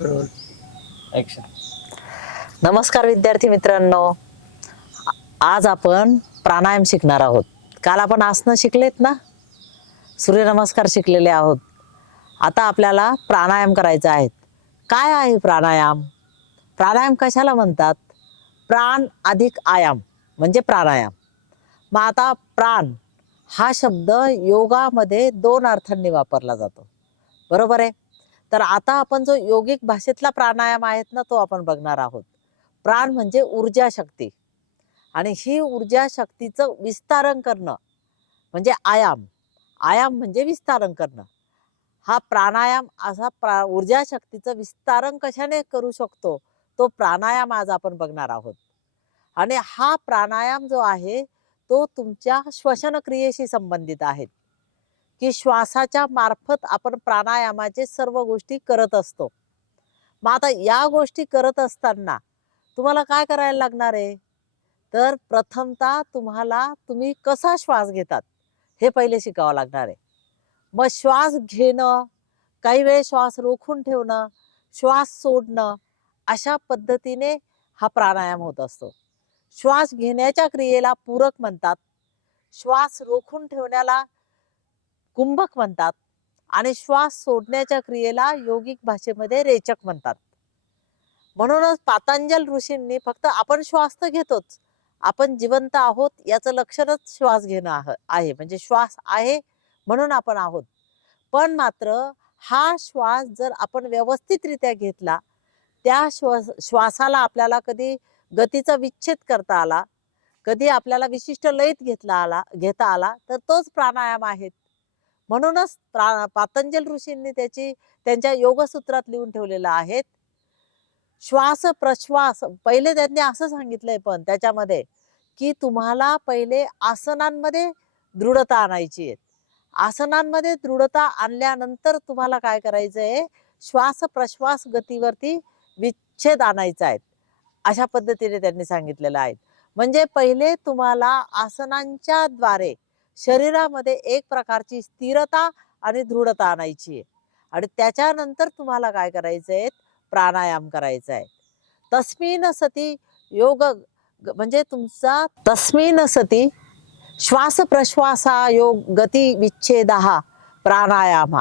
Roll action. नमस्कार विद्यार्थी मित्रांनो, आज आपण प्राणायाम शिकणार आहोत. काल आपण आसनं शिकलेत ना, सूर्यनमस्कार शिकलेले आहोत. आता आपल्याला प्राणायाम करायचा आहे. काय आहे प्राणायाम? प्राणायाम कशाला म्हणतात? प्राण अधिक आयाम म्हणजे प्राणायाम. मग आता प्राण हा शब्द योगामध्ये 2 अर्थांनी वापरला जातो, बरोबर आहे. तर आता आपण जो योगिक भाषेतला प्राणायाम आहेत ना, तो आपण बघणार आहोत. प्राण म्हणजे ऊर्जा शक्ती, आणि ही ऊर्जा शक्तीचं विस्तारण करणं म्हणजे आयाम. आयाम म्हणजे विस्तारण करणं. हा प्राणायाम असा ऊर्जा शक्तीचं विस्तारण कशाने करू शकतो, तो प्राणायाम आज आपण बघणार आहोत. आणि हा प्राणायाम जो आहे तो तुमच्या श्वसन क्रियेशी संबंधित आहे, की श्वासाच्या मार्फत आपण प्राणायामाचे सर्व गोष्टी करत असतो. मग आता या गोष्टी करत असताना तुम्हाला काय करायला लागणार आहे? तर प्रथमतः तुम्ही कसा श्वास घेतात हे पहिले शिकावं लागणार आहे. मग श्वास घेणं, काही वेळ श्वास रोखून ठेवणं, श्वास सोडणं, अशा पद्धतीने हा प्राणायाम होत असतो. श्वास घेण्याच्या क्रियेला पूरक म्हणतात, श्वास रोखून ठेवण्याला कुंभक म्हणतात, आणि श्वास सोडण्याच्या क्रियेला योगिक भाषेमध्ये रेचक म्हणतात. म्हणूनच पातंजल ऋषींनी फक्त आपण श्वास तर घेतोच, आपण जिवंत आहोत याचं लक्षणच श्वास घेणं आहे. म्हणजे श्वास आहे म्हणून आपण आहोत. पण मात्र हा श्वास जर आपण व्यवस्थितरित्या घेतला, त्या श्वासाला आपल्याला कधी गतीचा विच्छेद करता आला, कधी आपल्याला विशिष्ट लयीत घेता आला, तर तोच प्राणायाम आहे. म्हणूनच पातंजल ऋषींनी त्यांच्या योगसूत्रात लिहून ठेवलेलं आहे, श्वास प्रश्वास. पहिले त्यांनी असं सांगितलंय पण त्याच्यामध्ये, की तुम्हाला पहिले आसनांमध्ये दृढता आणायची आहे. आसनांमध्ये दृढता आणल्यानंतर तुम्हाला काय करायचंय, श्वास प्रश्वास गतीवरती विच्छेद आणायचा आहे. अशा पद्धतीने त्यांनी सांगितलेलं आहे. म्हणजे पहिले तुम्हाला आसनांच्या द्वारे शरीरामध्ये एक प्रकारची स्थिरता आणि दृढता आणायची आहे, आणि त्याच्यानंतर तुम्हाला काय करायचंय, प्राणायाम करायचा आहे. तस्मिन सती योग म्हणजे तुमचा तस्मिन सती श्वास प्रश्वासा योग गती विच्छेदहा प्राणायाम.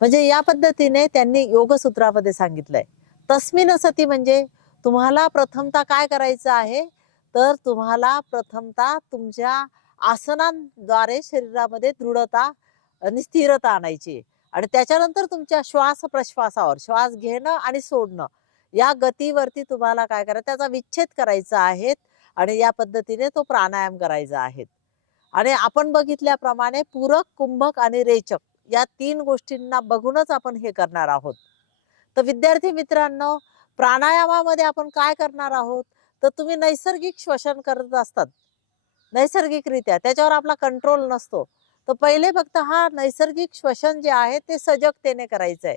म्हणजे या पद्धतीने त्यांनी योगसूत्रामध्ये सांगितलंय. तस्मिन सती म्हणजे तुम्हाला प्रथमतः काय करायचं आहे, तर तुम्हाला प्रथमतः तुमच्या आसनांद्वारे शरीरामध्ये दृढता आणि स्थिरता आणायची, आणि त्याच्यानंतर तुमच्या श्वास प्रश्वासावर श्वास घेणं आणि सोडणं या गतीवरती तुम्हाला काय करायचं, त्याचा विच्छेद करायचा आहे, आणि या पद्धतीने तो प्राणायाम करायचा आहे. आणि आपण बघितल्याप्रमाणे पूरक, कुंभक आणि रेचक या 3 गोष्टींना बघूनच आपण हे करणार आहोत. तर विद्यार्थी मित्रांनो, प्राणायामामध्ये आपण काय करणार आहोत, तर तुम्ही नैसर्गिक श्वसन करत असतात, नैसर्गिकरित्या त्याच्यावर आपला कंट्रोल नसतो. तर पहिले फक्त हा नैसर्गिक श्वसन जे आहे ते सजगतेने करायचं आहे.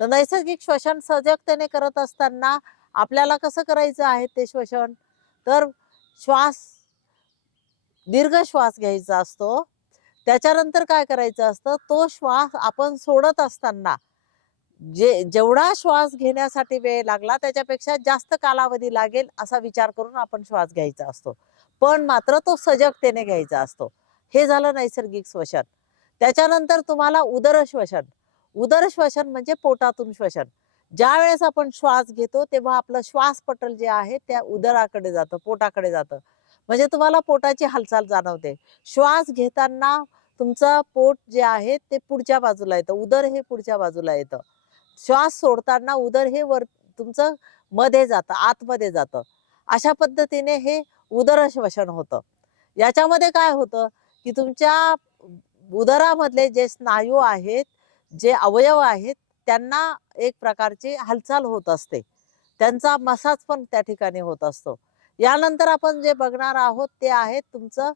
तर नैसर्गिक श्वसन सजगतेने करत असताना आपल्याला कसं करायचं आहे ते श्वसन, तर श्वास दीर्घ श्वास घ्यायचा असतो. त्याच्यानंतर काय करायचं असतं, तो श्वास आपण सोडत असताना जेवढा श्वास घेण्यासाठी वेळ लागला त्याच्यापेक्षा जास्त कालावधी लागेल असा विचार करून आपण श्वास घ्यायचा असतो, पण मात्र तो सजगतेने घ्यायचा असतो. हे झालं नैसर्गिक श्वसन. त्याच्यानंतर तुम्हाला उदर श्वसन. उदर श्वसन म्हणजे पोटातून श्वसन. ज्या वेळेस आपण श्वास घेतो तेव्हा आपलं श्वासपटल जे आहे त्या उदराकडे जातं, पोटाकडे जातं. म्हणजे तुम्हाला पोटाची हालचाल जाणवते. श्वास घेताना तुमचं पोट जे आहे ते पुढच्या बाजूला येतं, उदर हे पुढच्या बाजूला येतं. श्वास सोडताना उदर हे तुमचं मध्ये जातं, आतमध्ये जातं. अशा पद्धतीने हे उदर श्वसन होतं. याच्यामध्ये काय होतं, की तुमच्या उदरामधले जे स्नायू आहेत, जे अवयव आहेत, त्यांना एक प्रकारची हालचाल होत असते, त्यांचा मसाज पण त्या ठिकाणी होत असतो. यानंतर आपण जे बघणार आहोत ते आहे तुमचं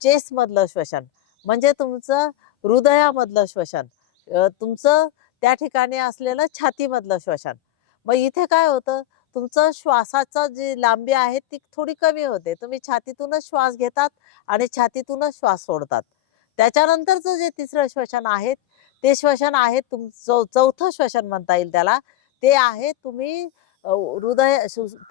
चेस्ट मधलं श्वसन, म्हणजे तुमचं हृदयामधलं श्वसन, तुमचं त्या ठिकाणी असलेलं छातीमधलं श्वसन. मग इथे काय होतं, तुमचं श्वासाचा जी लांबी आहे ती थोडी कमी होते. तुम्ही छातीतूनच श्वास घेतात आणि छातीतूनच श्वास सोडतात. त्याच्यानंतरचं जे तिसरं श्वसन आहे ते श्वसन आहे तुमचं चौथं श्वसन म्हणता येईल त्याला, ते आहे तुम्ही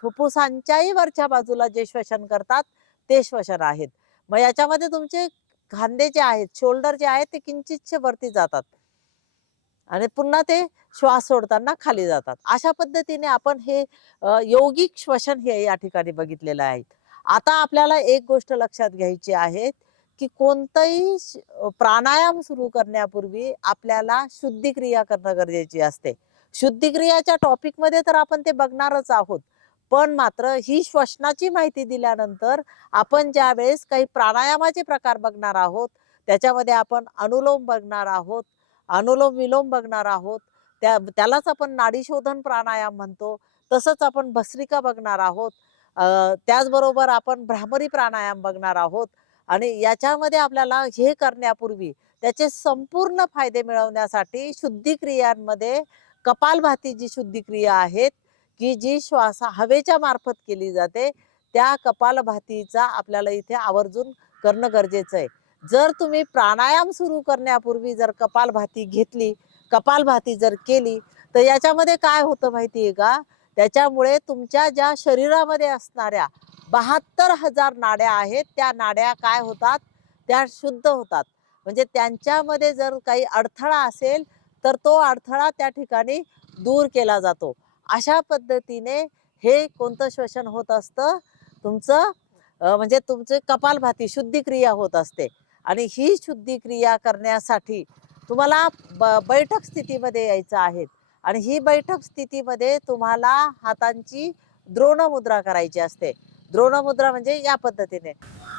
फुफ्फुसांच्याही वरच्या बाजूला जे श्वसन करतात ते श्वसन आहेत. मग याच्यामध्ये तुमचे खांदे जे आहेत, शोल्डर जे आहेत ते किंचितशे वरती जातात आणि पुन्हा ते श्वास सोडताना खाली जातात. अशा पद्धतीने आपण हे यौगिक श्वसन हे या ठिकाणी बघितलेलं आहे. आता आपल्याला एक गोष्ट लक्षात घ्यायची आहे की कोणताही प्राणायाम सुरू करण्यापूर्वी आपल्याला शुद्धिक्रिया करणं गरजेची असते. शुद्धिक्रियाच्या टॉपिक मध्ये तर आपण ते बघणारच आहोत, पण मात्र ही श्वसनाची माहिती दिल्यानंतर आपण ज्या वेळेस काही प्राणायामाचे प्रकार बघणार आहोत, त्याच्यामध्ये आपण अनुलोम बघणार आहोत, अनुलोम विलोम बघणार आहोत, त्यालाच आपण नाडी शोधन प्राणायाम म्हणतो. तसंच आपण भस्त्रिका बघणार आहोत, त्याचबरोबर आपण भ्रामरी प्राणायाम बघणार आहोत. आणि याच्यामध्ये आपल्याला हे करण्यापूर्वी त्याचे संपूर्ण फायदे मिळवण्यासाठी शुद्धिक्रियांमध्ये कपालभाती जी शुद्धिक्रिया आहेत की जी हवेच्या मार्फत केली जाते, त्या कपालभातीचा आपल्याला इथे आवर्जून करणं गरजेचं आहे. जर तुम्ही प्राणायाम सुरू करण्यापूर्वी जर कपालभाती घेतली, कपालभाती जर केली, तर याच्यामध्ये काय होतं माहिती आहे का? त्याच्यामुळे तुमच्या ज्या शरीरामध्ये असणाऱ्या 72,000 नाड्या आहेत, त्या नाड्या काय होतात? त्या शुद्ध होतात. म्हणजे त्यांच्यामध्ये जर काही अडथळा असेल तर तो अडथळा त्या ठिकाणी दूर केला जातो. अशा पद्धतीने हे कोणतं श्वसन होत असतं? तुमचं म्हणजे तुमचे कपालभाती शुद्धिक्रिया होत असते. आणि ही शुद्धिक्रिया करण्यासाठी तुम्हाला बैठक स्थितीमध्ये यायचं आहे. आणि ही बैठक स्थितीमध्ये तुम्हाला हातांची द्रोण मुद्रा करायची असते. द्रोण मुद्रा म्हणजे या पद्धतीने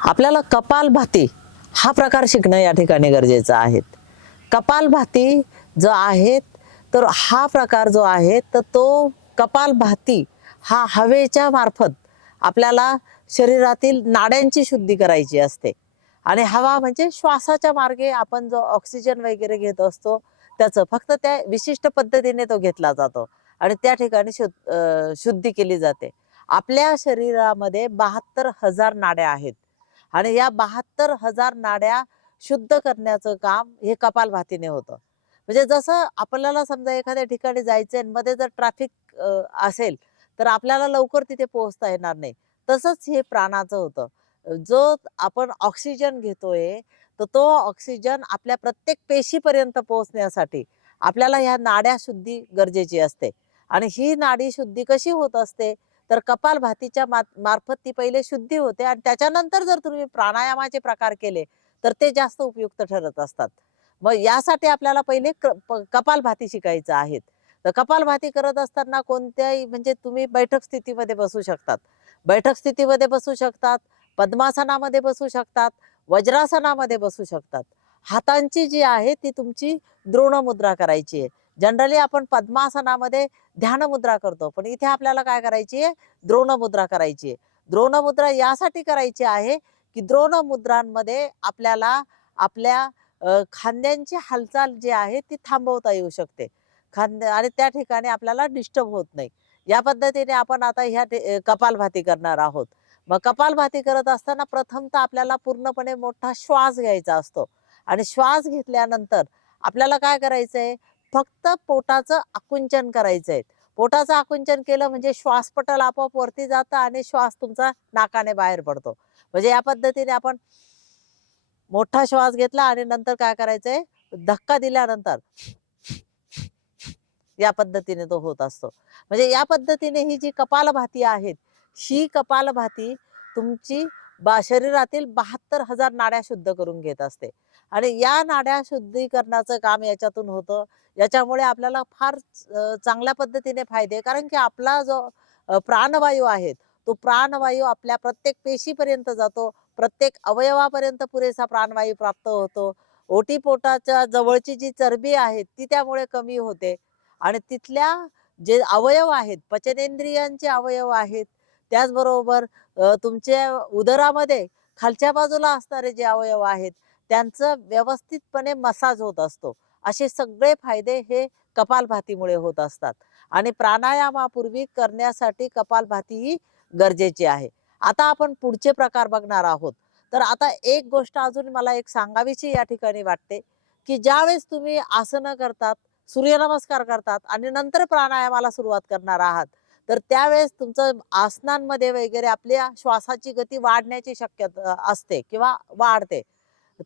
आपल्याला कपालभाती हा प्रकार शिकणं या ठिकाणी गरजेचं आहे. कपालभाती जो आहे तर हा प्रकार जो आहे तर तो कपालभाती हा हवेच्या मार्फत आपल्याला शरीरातील नाड्यांची शुद्धी करायची असते. आणि हवा म्हणजे श्वासाच्या मार्गे आपण जो ऑक्सिजन वगैरे घेत असतो त्याचं फक्त त्या विशिष्ट पद्धतीने तो घेतला जातो आणि त्या ठिकाणी शुद्धी केली जाते. आपल्या शरीरामध्ये 72,000 नाड्या आहेत आणि या 72,000 नाड्या शुद्ध करण्याचं काम हे कपालभातीने होतं. म्हणजे जसं आपल्याला समजा एखाद्या ठिकाणी जायचं आणि मध्ये जर ट्रॅफिक असेल तर आपल्याला लवकर तिथे पोहोचता येणार नाही. तसंच हे प्राणाचं होतं. जो आपण ऑक्सिजन घेतोय तर तो ऑक्सिजन आपल्या प्रत्येक पेशीपर्यंत पोहोचण्यासाठी आपल्याला ह्या नाड्या शुद्धी गरजेची असते. आणि ही नाडी शुद्धी कशी होत असते? तर कपालभातीच्या मार्फत ती पहिले शुद्धी होते आणि त्याच्यानंतर जर तुम्ही प्राणायामाचे प्रकार केले तर ते जास्त उपयुक्त ठरत असतात. मग यासाठी आपल्याला पहिले कपालभाती शिकायचं आहे. तर कपालभाती करत असताना कोणत्याही म्हणजे तुम्ही बैठक स्थितीमध्ये बसू शकतात. बैठक स्थितीमध्ये बसू शकतात, पद्मासनामध्ये बसू शकतात, वज्रासनामध्ये बसू शकतात. हातांची जी आहे ती तुमची द्रोण मुद्रा करायची आहे. जनरली आपण पद्मासनामध्ये ध्यान मुद्रा करतो, पण इथे आपल्याला काय करायची आहे? द्रोण मुद्रा करायची आहे. द्रोण मुद्रा यासाठी करायची आहे की द्रोण मुद्रांमध्ये आपल्याला आपल्या खांद्यांची हालचाल जी आहे ती थांबवता येऊ शकते. आणि त्या ठिकाणी आपल्याला डिस्टर्ब होत नाही. या पद्धतीने आपण आता ह्या कपालभाती करणार आहोत. मग कपालभाती करत असताना प्रथमतः आपल्याला पूर्णपणे मोठा श्वास घ्यायचा असतो आणि श्वास घेतल्यानंतर आपल्याला काय करायचंय? फक्त पोटाचं आकुंचन करायचंय. पोटाचं आकुंचन केलं म्हणजे श्वासपटल आपोआप वरती जातं आणि श्वास तुमचा नाकाने बाहेर पडतो. म्हणजे या पद्धतीने आपण मोठा श्वास घेतला आणि नंतर काय करायचंय? धक्का दिल्यानंतर या पद्धतीने तो होत असतो. म्हणजे या पद्धतीने ही जी कपालभाती आहेत, ही कपालभाती तुमची शरीरातील 72,000 नाड्या शुद्ध करून घेत असते. आणि या नाड्या शुद्धीकरणाचं काम याच्यातून होतं. याच्यामुळे आपल्याला फार चांगल्या पद्धतीने फायदे, कारण की आपला जो प्राणवायू आहे तो प्राणवायू आपल्या प्रत्येक पेशीपर्यंत जातो, प्रत्येक अवयवापर्यंत पुरेसा प्राणवायू प्राप्त होतो. ओटीपोटाच्या जवळची जी चरबी आहे ती त्यामुळे कमी होते आणि तिथल्या जे अवयव आहेत, पचनेंद्रियांचे अवयव आहेत, त्याचबरोबर तुमच्या उदरामध्ये खालच्या बाजूला असणारे जे अवयव आहेत त्यांचं व्यवस्थितपणे मसाज होत असतो. असे सगळे फायदे हे कपालभातीमुळे होत असतात आणि प्राणायामापूर्वी करण्यासाठी कपालभाती ही गरजेची आहे. आता आपण पुढचे प्रकार बघणार आहोत. तर आता एक गोष्ट अजून मला एक सांगावीची या ठिकाणी वाटते की ज्यावेळेस तुम्ही आसनं करतात सूर्यनमस्कार करतात आणि नंतर प्राणायामाला सुरुवात करणार आहात, तर त्यावेळेस तुमचं आसनांमध्ये वगैरे आपल्या श्वासाची गती वाढण्याची शक्यता असते किंवा वाढते.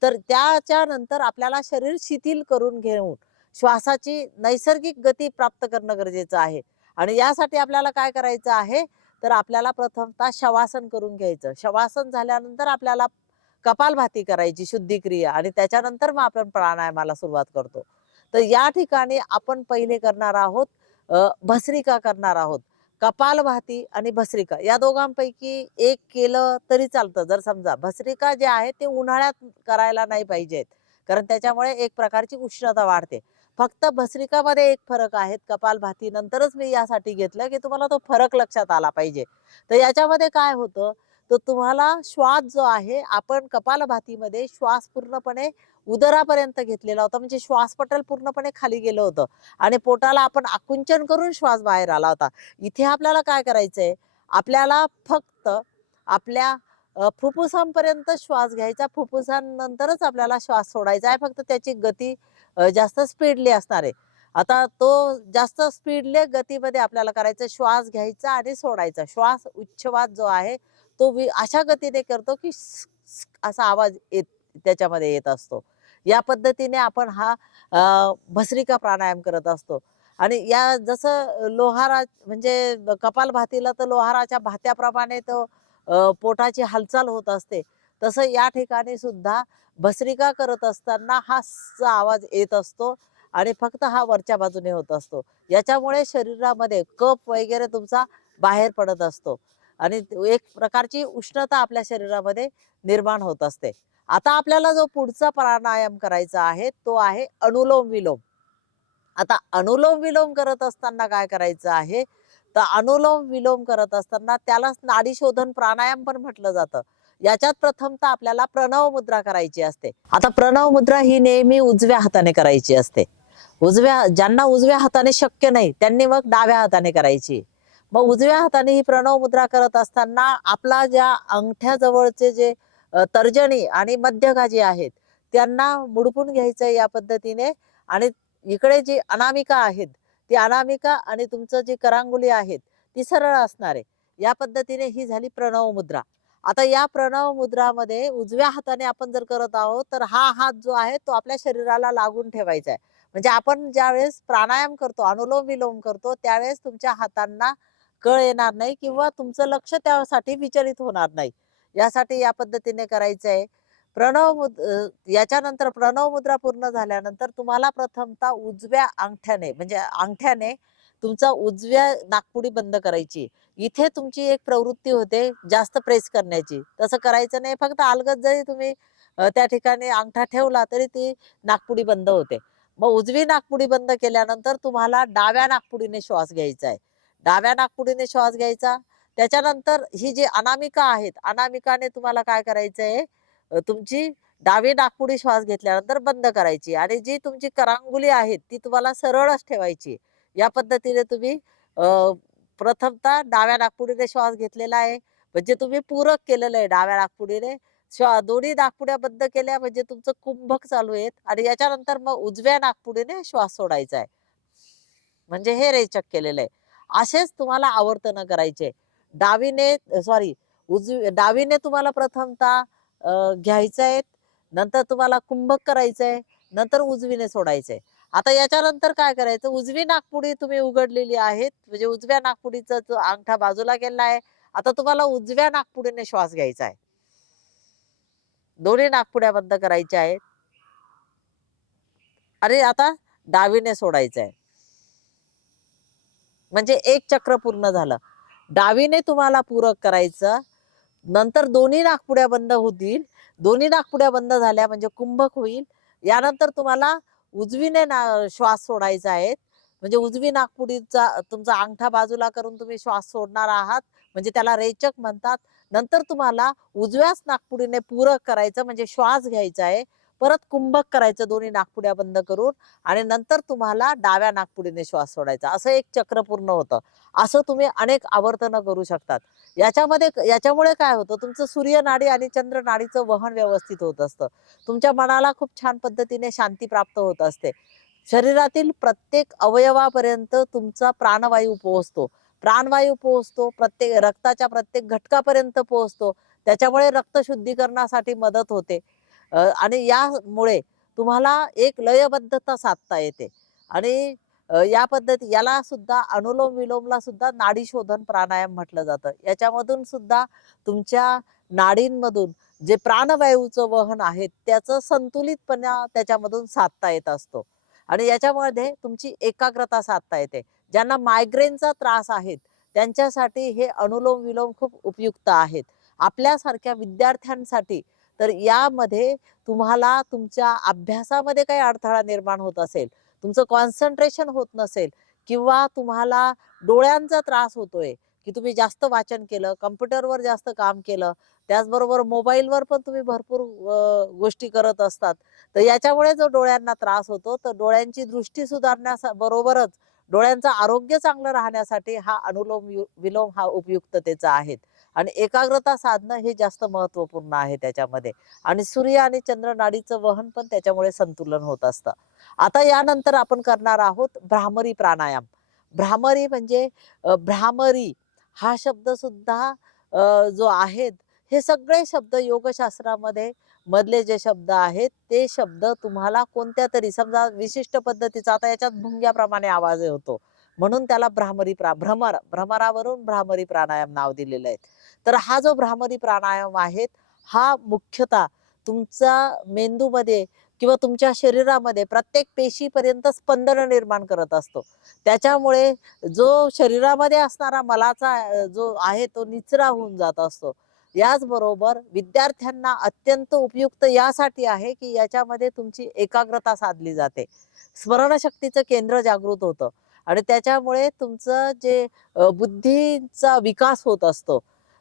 तर त्याच्यानंतर आपल्याला शरीर शिथिल करून घेऊन श्वासाची नैसर्गिक गती प्राप्त करणं गरजेचं आहे. आणि यासाठी आपल्याला काय करायचं आहे, तर आपल्याला प्रथमतः शवासन करून घ्यायचं. शवासन झाल्यानंतर आपल्याला कपालभाती करायची शुद्धी क्रिया आणि त्याच्यानंतर मग आपण प्राणायामाला सुरुवात करतो. तर या ठिकाणी आपण पहिले करणार आहोत भस्त्रिका करणार आहोत. कपालभाती आणि भस्त्रिका या दोघांपैकी एक केलं तरी चालतं. जर समजा भस्त्रिका जे आहे ते उन्हाळ्यात करायला नाही पाहिजेत, कारण त्याच्यामुळे एक प्रकारची उष्णता वाढते. फक्त भस्त्रिकामध्ये एक फरक आहे. कपालभाती नंतरच मी यासाठी घेतलं की तुम्हाला तो फरक लक्षात आला पाहिजे. तर याच्यामध्ये काय होतं, तर तुम्हाला श्वास जो आहे, आपण कपालभातीमध्ये श्वास पूर्णपणे उदरापर्यंत घेतलेला होता, म्हणजे श्वासपटल पूर्णपणे खाली गेलं होतं आणि पोटाला आपण आकुंचन करून श्वास बाहेर आला होता. इथे आपल्याला काय करायचंय, आपल्याला फक्त आपल्या फुफ्फुसांपर्यंत श्वास घ्यायचा, फुफ्फुसांनंतरच आपल्याला श्वास सोडायचा आहे. फक्त त्याची गती जास्त स्पीडली असणार आहे. आता तो जास्त स्पीडले गतीमध्ये आपल्याला करायचं, श्वास घ्यायचा आणि सोडायचा. श्वास उच्छवास जो आहे तो अशा गतीने करतो की असा आवाज त्याच्यामध्ये येत असतो. या पद्धतीने आपण हा भस्त्रिका प्राणायाम करत असतो. आणि या जसं लोहारा म्हणजे कपालभातीला तर लोहाराच्या भात्याप्रमाणे तो पोटाची हालचाल होत असते, तसं या ठिकाणी सुद्धा भस्त्रिका करत असताना हा आवाज येत असतो आणि फक्त हा वरच्या बाजूने होत असतो. याच्यामुळे शरीरामध्ये कफ वगैरे तुमचा बाहेर पडत असतो आणि एक प्रकारची उष्णता आपल्या शरीरामध्ये निर्माण होत असते. आता आपल्याला जो पुढचा प्राणायाम करायचा आहे तो आहे अनुलोम विलोम. आता अनुलोम विलोम करत असताना काय करायचं आहे, तर अनुलोम विलोम करत असताना त्यालाच नाडी शोधन प्राणायाम पण म्हटलं जातं. याच्यात प्रथमतः आपल्याला प्रणव मुद्रा करायची असते. आता प्रणव मुद्रा ही नेहमी उजव्या हाताने करायची असते. ज्यांना उजव्या हाताने शक्य नाही त्यांनी मग डाव्या हाताने करायची. मग उजव्या हाताने ही प्रणव मुद्रा करत असताना आपला ज्या अंगठ्याजवळचे जे तर्जनी आणि मध्यगा जे आहेत त्यांना मुडपून घ्यायचं या पद्धतीने आणि इकडे जी अनामिका आहेत ती अनामिका आणि तुमचं जी करांगुली आहेत ती सरळ असणार आहे. या पद्धतीने ही झाली प्रणव मुद्रा. आता या प्रणव मुद्रामध्ये उजव्या हाताने आपण जर करत आहोत तर हा हात जो आहे तो आपल्या शरीराला लागून ठेवायचा आहे. म्हणजे आपण ज्यावेळेस प्राणायाम करतो, अनुलोम विलोम करतो, त्यावेळेस तुमच्या हातांना कळ येणार नाही किंवा तुमचं लक्ष त्यासाठी विचलित होणार नाही. यासाठी या पद्धतीने करायचं आहे. याच्यानंतर प्रणव मुद्रा पूर्ण झाल्यानंतर तुम्हाला प्रथमतः उजव्या अंगठ्याने म्हणजे अंगठ्याने तुमचा उजव्या नाकपुडी बंद करायची. इथे तुमची एक प्रवृत्ती होते जास्त प्रेस करण्याची. तसं करायचं नाही. फक्त अलगद जरी तुम्ही त्या ठिकाणी अंगठा ठेवला तरी ती नाकपुडी बंद होते. मग उजवी नाकपुडी बंद केल्यानंतर तुम्हाला डाव्या नाकपुडीने श्वास घ्यायचा आहे. डाव्या नाकपुडीने श्वास घ्यायचा. त्याच्यानंतर ही जी अनामिका आहेत, अनामिकाने तुम्हाला काय करायचं आहे, तुमची डावी नाकपुडी श्वास घेतल्यानंतर बंद करायची आणि जी तुमची करांगुली आहेत ती तुम्हाला सरळच ठेवायची. या पद्धतीने तुम्ही प्रथमतः डाव्या नाकपुडीने श्वास घेतलेला आहे म्हणजे तुम्ही पूरक केलेलं आहे. डाव्या नाकपुडीने दोन्ही नाकपुड्या बंद केल्या म्हणजे तुमचं कुंभक चालू आहे आणि याच्यानंतर मग उजव्या नाकपुडीने श्वास सोडायचा आहे, म्हणजे हे रेचक केलेलं आहे. असेच तुम्हाला आवर्तन करायचे. डावीने तुम्हाला प्रथमतः घ्यायचं आहे, नंतर तुम्हाला कुंभक करायचंय, नंतर उजवीने सोडायचंय. आता याच्यानंतर काय करायचं, उजवी नाकपुडी तुम्ही उघडलेली आहे म्हणजे उजव्या नाकपुडीचा जो अंगठा बाजूला गेला आहे. आता तुम्हाला उजव्या नाकपुडीने श्वास घ्यायचा आहे. दोन्ही नाकपुड्या बंद करायच्या आहेत आणि आता डावीने सोडायचं आहे. म्हणजे एक चक्र पूर्ण झालं. डावीने तुम्हाला पूरक करायचं, नंतर दोन्ही नाकपुड्या बंद होतील. दोन्ही नाकपुड्या बंद झाल्या म्हणजे कुंभक होईल. यानंतर तुम्हाला उजवीने श्वास सोडायचा आहे. म्हणजे उजवी नाकपुडीचा तुमचा अंगठा बाजूला करून तुम्ही श्वास सोडणार आहात, म्हणजे त्याला रेचक म्हणतात. नंतर तुम्हाला उजव्याच नाकपुडीने पूरक करायचं म्हणजे श्वास घ्यायचा आहे. परत कुंभक करायचं दोन्ही नाकपुड्या बंद करून आणि नंतर तुम्हाला डाव्या नाकपुडीने श्वास सोडायचा. असं एक चक्र पूर्ण होतं. असं तुम्ही अनेक आवर्तनं करू शकतात. याच्यामुळे काय होतं, तुमचं सूर्यनाडी आणि चंद्रनाडीचं वहन व्यवस्थित होत असतं. तुमच्या मनाला खूप छान पद्धतीने शांती प्राप्त होत असते. शरीरातील प्रत्येक अवयवापर्यंत तुमचा प्राणवायू पोहोचतो. प्राणवायू पोहोचतो, प्रत्येक रक्ताच्या प्रत्येक घटकापर्यंत पोहोचतो. त्याच्यामुळे रक्त शुद्धीकरणासाठी मदत होते. आणि यामुळे तुम्हाला एक लयबद्धता साधता येते. आणि या पद्धती याला सुद्धा अनुलोम विलोमला सुद्धा नाडी शोधन प्राणायाम म्हटलं जातं. याच्यामधून सुद्धा तुमच्या नाडींमधून जे प्राणवायूचं वहन आहे त्याचं संतुलितपणा त्याच्यामधून साधता येत असतो. आणि याच्यामध्ये तुमची एकाग्रता साधता येते. ज्यांना मायग्रेनचा त्रास आहे त्यांच्यासाठी हे अनुलोम विलोम खूप उपयुक्त आहेत. आपल्यासारख्या विद्यार्थ्यांसाठी तर यामध्ये तुम्हाला तुमच्या अभ्यासामध्ये काही अडथळा निर्माण होत असेल, तुमचं कॉन्सन्ट्रेशन होत नसेल, किंवा तुम्हाला डोळ्यांचा त्रास होतोय, की तुम्ही जास्त वाचन केलं, कम्प्युटरवर जास्त काम केलं, त्याचबरोबर मोबाईलवर पण तुम्ही भरपूर गोष्टी करत असतात, तर याच्यामुळे जो डोळ्यांना त्रास होतो, तर डोळ्यांची दृष्टी सुधारण्याबरोबरच डोळ्यांचं आरोग्य चांगलं राहण्यासाठी हा अनुलोम विलोम हा उपयुक्ततेचा आहे. आणि एकाग्रता साधणं हे जास्त महत्त्वपूर्ण आहे त्याच्यामध्ये. आणि सूर्य आणि चंद्र नाडीचं वहन पण त्याच्यामुळे संतुलन होत असतं. आता यानंतर आपण करणार आहोत भ्रामरी प्राणायाम. भ्रामरी म्हणजे भ्रामरी हा शब्द सुद्धा जो आहे, हे सगळे शब्द योगशास्त्रामध्ये मधले जे शब्द आहेत ते शब्द तुम्हाला कोणत्या तरी समजा विशिष्ट पद्धतीचा, आता याच्यात भुंग्याप्रमाणे आवाज होतो म्हणून त्याला भ्रमरावरून भ्रामरी प्राणायाम नाव दिलेलं आहे. तर हा जो भ्रामरी प्राणायाम आहे हा मुख्यतः तुमचा मेंदूमध्ये किंवा तुमच्या शरीरामध्ये प्रत्येक पेशीपर्यंत स्पंदन निर्माण करत असतो. त्याच्यामुळे जो शरीरामध्ये असणारा मलाचा जो आहे तो निचरा होऊन जात असतो. याचबरोबर विद्यार्थ्यांना अत्यंत उपयुक्त यासाठी आहे की याच्यामध्ये तुमची एकाग्रता साधली जाते, स्मरणशक्तीचं केंद्र जागृत होतं आणि त्याच्यामुळे तुमचं जे बुद्धीचा विकास होत असतो,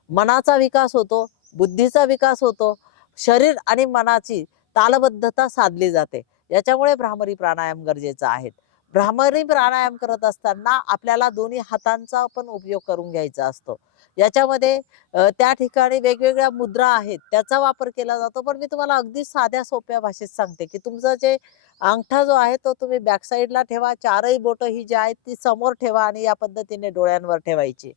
मनाचा विकास होतो, बुद्धीचा विकास होतो, शरीर आणि मनाची तालबद्धता साधली जाते. याच्यामुळे भ्रामरी प्राणायाम गरजेचा आहे. भ्रामरी प्राणायाम करत असताना आपल्याला दोन्ही हातांचा पण उपयोग करून घ्यायचा असतो. याच्यामध्ये त्या ठिकाणी वेगवेगळ्या मुद्रा आहेत त्याचा वापर केला जातो. पण मी तुम्हाला अगदी साध्या सोप्या भाषेत सांगते की तुमचं जे अंगठा जो आहे तो तुम्ही बॅक साईडला ठेवा, चारही बोटं ही जी आहेत ती समोर ठेवा आणि या पद्धतीने डोळ्यांवर ठेवायची.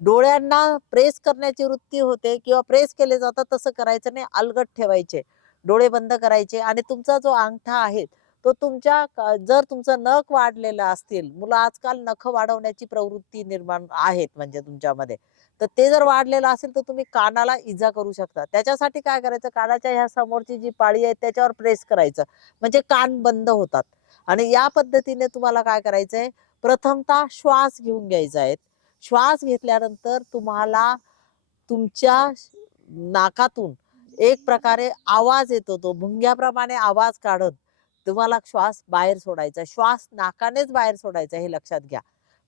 डोळ्यांना प्रेस करण्याची वृत्ती होते किंवा प्रेस केले जातात तसं करायचं नाही, अलगट ठेवायचे, डोळे बंद करायचे. आणि तुमचा जो अंगठा आहे तो तुमच्या जर तुमचं नख वाढलेलं असतील, मुलं आजकाल नख वाढवण्याची प्रवृत्ती निर्माण आहेत म्हणजे तुमच्यामध्ये, तर ते जर वाढलेलं असेल तर तुम्ही कानाला इजा करू शकता. त्याच्यासाठी काय करायचं, कानाच्या ह्या समोरची जी पाळी आहे त्याच्यावर प्रेस करायचं, म्हणजे कान बंद होतात. आणि या पद्धतीने तुम्हाला काय करायचंय, प्रथमतः श्वास घेऊन घ्यायचा आहे. श्वास घेतल्यानंतर तुम्हाला तुमच्या नाकातून एक प्रकारे आवाज येतो, तो भुंग्याप्रमाणे आवाज काढत तुम्हाला श्वास बाहेर सोडायचा. श्वास नाकानेच बाहेर सोडायचा हे लक्षात घ्या.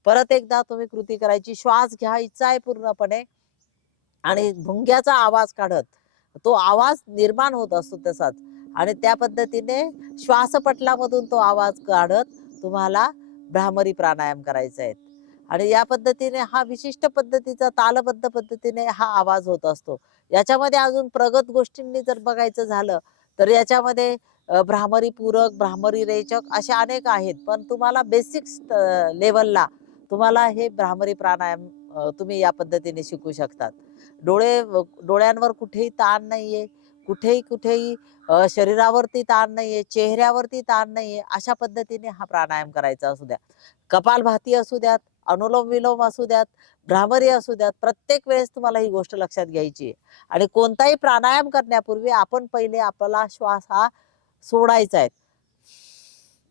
परत एकदा तुम्ही कृती करायची. श्वास घ्यायचा आहे पूर्णपणे आणि भुंग्याचा आवाज काढत तो आवाज निर्माण होत असतो तसाच, आणि त्या पद्धतीने श्वासपटलामधून तो आवाज काढत तुम्हाला भ्रामरी प्राणायाम करायचा आहे. आणि या पद्धतीने हा विशिष्ट पद्धतीचा तालबद्ध पद्धतीने हा आवाज होत असतो. याच्यामध्ये अजून प्रगत गोष्टींनी जर बघायचं झालं तर याच्यामध्ये भ्रामरी पूरक, भ्रामरी रेचक अशा अनेक आहेत. पण तुम्हाला बेसिक लेवलला तुम्हाला हे भ्रामरी प्राणायाम तुम्ही या पद्धतीने शिकू शकतात. डोळ्यांवर कुठेही ताण नाहीये, कुठेही शरीरावरती ताण नाहीये, चेहऱ्यावरती ताण नाहीये. अशा पद्धतीने हा प्राणायाम करायचा असू द्या. कपालभाती असू द्यात, अनुलोम विलोम असू द्यात, भ्रामरी असू द्यात, प्रत्येक वेळेस तुम्हाला ही गोष्ट लक्षात घ्यायची आहे. आणि कोणताही प्राणायाम करण्यापूर्वी आपण पहिले आपला श्वास हा सोडायचा आहे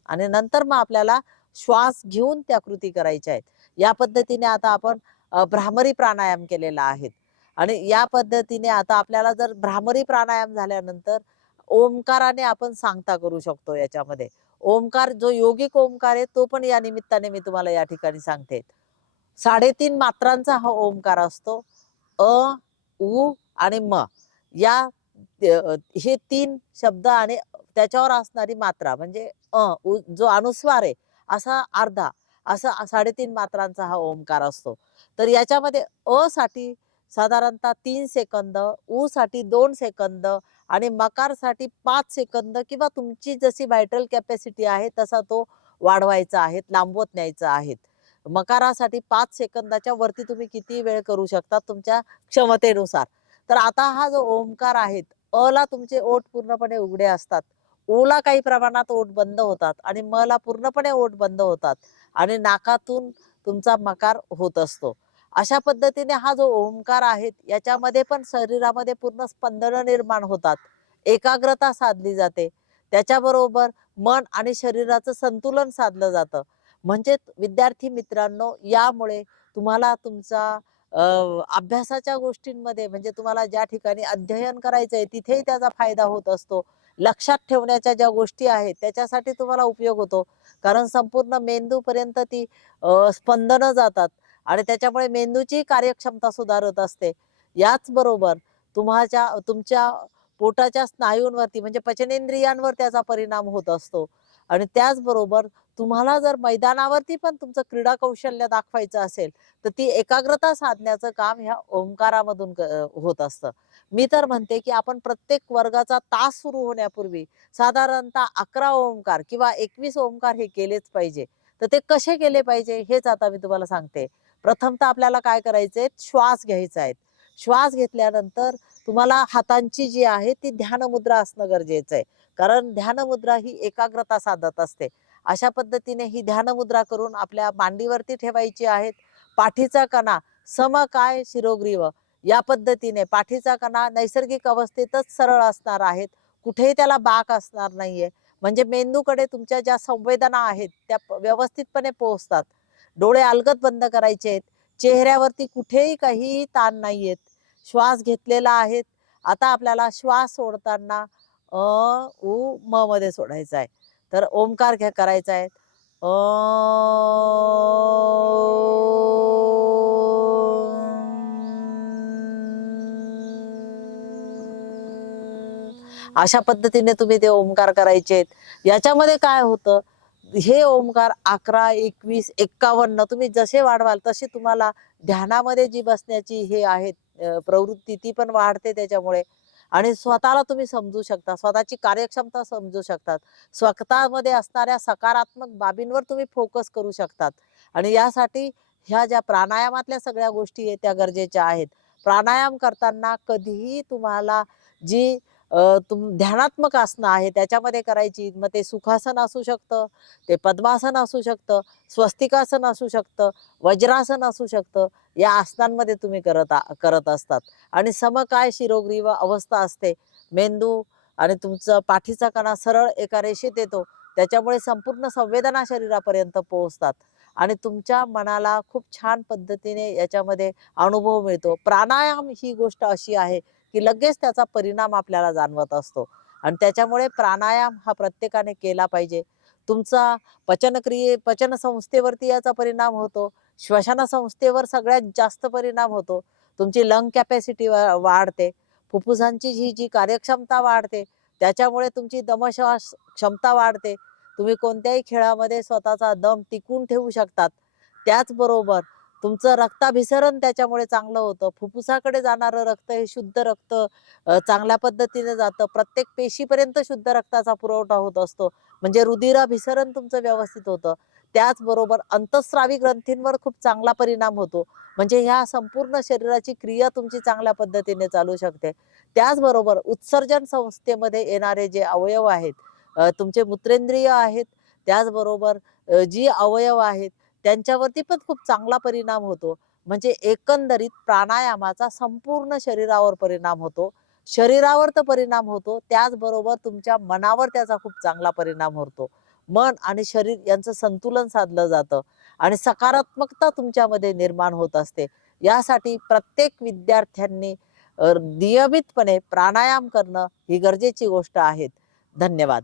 आणि नंतर मग आपल्याला श्वास घेऊन त्या कृती करायच्या आहेत. या पद्धतीने आता आपण भ्रामरी प्राणायाम केलेला आहे. आणि या पद्धतीने आता आपल्याला जर भ्रामरी प्राणायाम झाल्यानंतर ओंकाराने आपण सांगता करू शकतो. याच्यामध्ये ओंकार जो योगिक ओंकार आहे तो पण या निमित्ताने मी तुम्हाला या ठिकाणी सांगते. 3.5 मात्रांचा हा ओंकार असतो. अ, उ आणि म या हे 3 शब्द आणि त्याच्यावर असणारी मात्रा म्हणजे जो अनुस्वार आहे असा अर्धा, असा 3.5 मात्रांचा हा ओंकार असतो. तर याच्यामध्ये अ साठी साधारणतः 3 सेकंद, उ साठी 2 सेकंद आणि मकार साठी 5 सेकंद किंवा तुमची जशी व्हायटल कॅपॅसिटी आहे तसा तो वाढवायचं आहे, लांबवत न्यायचं आहे. मकारासाठी 5 सेकंदाच्या वरती तुम्ही किती वेळ करू शकता तुमच्या क्षमतेनुसार. तर आता हा जो ओमकार आहे, अला तुमचे ओठ पूर्णपणे उघडे असतात, ओला काही प्रमाणात ओठ बंद होतात आणि मला पूर्णपणे ओठ बंद होतात आणि नाकातून तुमचा मकार होत असतो. अशा पद्धतीने हा जो ओंकार आहे याच्यामध्ये पण शरीरामध्ये पूर्ण स्पंदन निर्माण होतात, एकाग्रता साधली जाते, त्याच्याबरोबर मन आणि शरीराचं संतुलन साधलं जातं. म्हणजे विद्यार्थी मित्रांनो, यामुळे तुम्हाला तुमचा अभ्यासाच्या गोष्टींमध्ये म्हणजे तुम्हाला ज्या ठिकाणी अध्ययन करायचंय तिथेही त्याचा फायदा होत असतो. लक्षात ठेवण्याच्या ज्या गोष्टी आहेत त्याच्यासाठी तुम्हाला उपयोग होतो, कारण संपूर्ण मेंदूपर्यंत ती स्पंदनं जातात आणि त्याच्यामुळे मेंदूची कार्यक्षमता सुधारत असते. याचबरोबर तुमच्या पोटाच्या स्नायूंवरती म्हणजे पचनेंद्रियांवर त्याचा परिणाम होत असतो आणि त्याचबरोबर तुम्हाला जर मैदानावरती पण तुमचं क्रीडा कौशल्य दाखवायचं असेल तर ती एकाग्रता साधण्याचं काम ह्या ओंकारामधून होत असतं. मी तर म्हणते की आपण प्रत्येक वर्गाचा तास सुरू होण्यापूर्वी साधारणतः 11 ओंकार किंवा 21 ओंकार हे केलेच पाहिजे. तर ते कसे केले पाहिजे हेच आता मी तुम्हाला सांगते. प्रथमतः आपल्याला काय करायचंय, श्वास घ्यायचा आहे. श्वास घेतल्यानंतर तुम्हाला हातांची जी आहे ती ध्यान मुद्रा असणं गरजेचं आहे, कारण ध्यान मुद्रा ही एकाग्रता साधत असते. अशा पद्धतीने ही ध्यान मुद्रा करून आपल्या मांडीवरती ठेवायची आहेत. पाठीचा कणा समकाय शिरोग्रीव या पद्धतीने पाठीचा कणा नैसर्गिक अवस्थेतच सरळ असणार आहेत, कुठेही त्याला बाक असणार नाहीये. म्हणजे मेंदूकडे तुमच्या ज्या संवेदना आहेत त्या व्यवस्थितपणे पोहोचतात. डोळे अलगद बंद करायचे आहेत, चेहऱ्यावरती कुठेही काही ताण नाहीयेत. श्वास घेतलेला आहे. आता आपल्याला श्वास सोडताना उ म मध्ये सोडायचा आहे. तर ओमकार करायचा आहे. अ अशा पद्धतीने तुम्ही ते ओमकार करायचे. याच्यामध्ये काय होतं, हे ओमकार 11, 21, 51 तुम्ही जसे वाढवाल तशी तुम्हाला ध्यानामध्ये जी बसण्याची हे आहे प्रवृत्ती ती पण वाढते त्याच्यामुळे. आणि स्वतःला तुम्ही समजू शकता, स्वतःची कार्यक्षमता समजू शकतात, स्वतःमध्ये असणाऱ्या सकारात्मक बाबींवर तुम्ही फोकस करू शकतात. आणि यासाठी ह्या ज्या प्राणायामातल्या सगळ्या गोष्टी आहेत त्या गरजेच्या आहेत. प्राणायाम करताना कधीही तुम्हाला जी ध्यानात्मक आसनं आहे त्याच्यामध्ये करायची, मग ते सुखासन असू शकतं, ते पद्मासन असू शकतं, स्वस्तिकासन असू शकतं, वज्रासन असू शकतं. या आसनांमध्ये तुम्ही करत असतात आणि समकाय शिरोग्रीव अवस्था असते. मेंदू आणि तुमचं पाठीचा कणा सरळ एका रेषेत येतो, त्याच्यामुळे संपूर्ण संवेदना शरीरापर्यंत पोहोचतात आणि तुमच्या मनाला खूप छान पद्धतीने याच्यामध्ये अनुभव मिळतो. प्राणायाम ही गोष्ट अशी आहे की लगेच त्याचा परिणाम आपल्याला जाणवत असतो आणि त्याच्यामुळे प्राणायाम हा प्रत्येकाने केला पाहिजे. तुमचा पचन संस्थेवरती याचा परिणाम होतो, श्वसन संस्थेवर सगळ्यात जास्त परिणाम होतो. तुमची लंग कॅपॅसिटी वाढते, फुफ्फुसांची जी कार्यक्षमता वाढते, त्याच्यामुळे तुमची दमश्वास क्षमता वाढते. तुम्ही कोणत्याही खेळामध्ये स्वतःचा दम टिकून ठेवू शकतात. त्याचबरोबर तुमचं रक्ताभिसरण त्याच्यामुळे चांगलं होतं. फुफ्फुसाकडे जाणारं रक्त हे शुद्ध रक्त चांगल्या पद्धतीने जातं. प्रत्येक पेशीपर्यंत शुद्ध रक्ताचा पुरवठा होत असतो. म्हणजे रुधिराभिसरण तुमचं व्यवस्थित होतं. त्याचबरोबर अंतःस्रावी ग्रंथींवर खूप चांगला परिणाम होतो. म्हणजे ह्या संपूर्ण शरीराची क्रिया तुमची चांगल्या पद्धतीने चालू शकते. त्याचबरोबर उत्सर्जन संस्थेमध्ये येणारे जे अवयव आहेत, तुमचे मूत्रेंद्रिय आहेत, त्याचबरोबर जी अवयव आहेत त्यांच्यावरती पण खूप चांगला परिणाम होतो. म्हणजे एकंदरीत प्राणायामाचा संपूर्ण शरीरावर परिणाम होतो. शरीरावर तर परिणाम होतो, त्याचबरोबर तुमच्या मनावर त्याचा खूप चांगला परिणाम होतो. मन आणि शरीर यांचं संतुलन साधलं जातं आणि सकारात्मकता तुमच्यामध्ये निर्माण होत असते. यासाठी प्रत्येक विद्यार्थ्यांनी नियमितपणे प्राणायाम करणं ही गरजेची गोष्ट आहे. धन्यवाद.